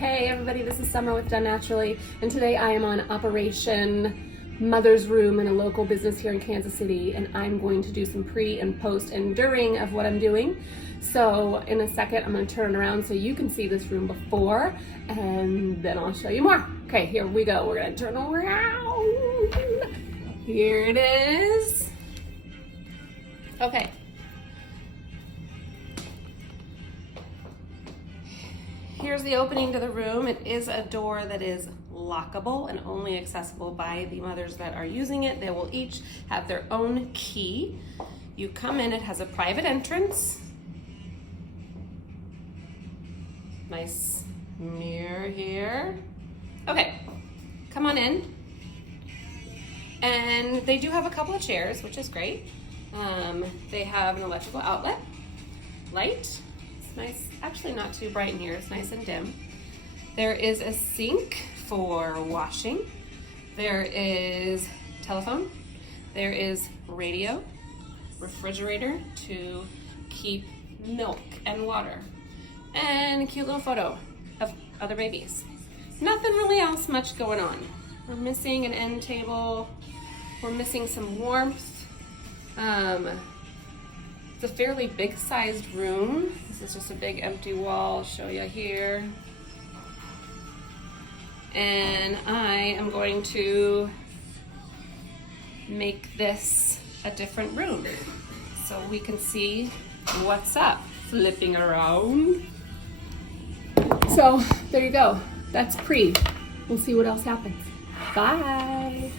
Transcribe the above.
Hey everybody, this is Summer with Done Naturally, and today I am on Operation Mother's Room in a local business here in Kansas City, and I'm going to do some pre and post and during of what I'm doing. So in a second, I'm going to turn around so you can see this room before, and then I'll show you more. Okay, here we go. We're going to turn around. Here it is. Okay. Here's the opening to the room. It is a door that is lockable and only accessible by the mothers that are using it. They will each have their own key. You come in, it has a private entrance. Nice mirror here. Okay, come on in. And they do have a couple of chairs, which is great. They have an electrical outlet, light. Nice, actually not too bright in here, it's nice and dim. There is a sink for washing. There is telephone. There is radio, refrigerator to keep milk and water, and a cute little photo of other babies. Nothing really else much going on. We're missing an end table. We're missing some warmth. It's a fairly big sized room. This is just a big empty wall. I'll show you here. And I am going to make this a different room so we can see what's up. Flipping around. So there you go. That's pre. We'll see what else happens. Bye.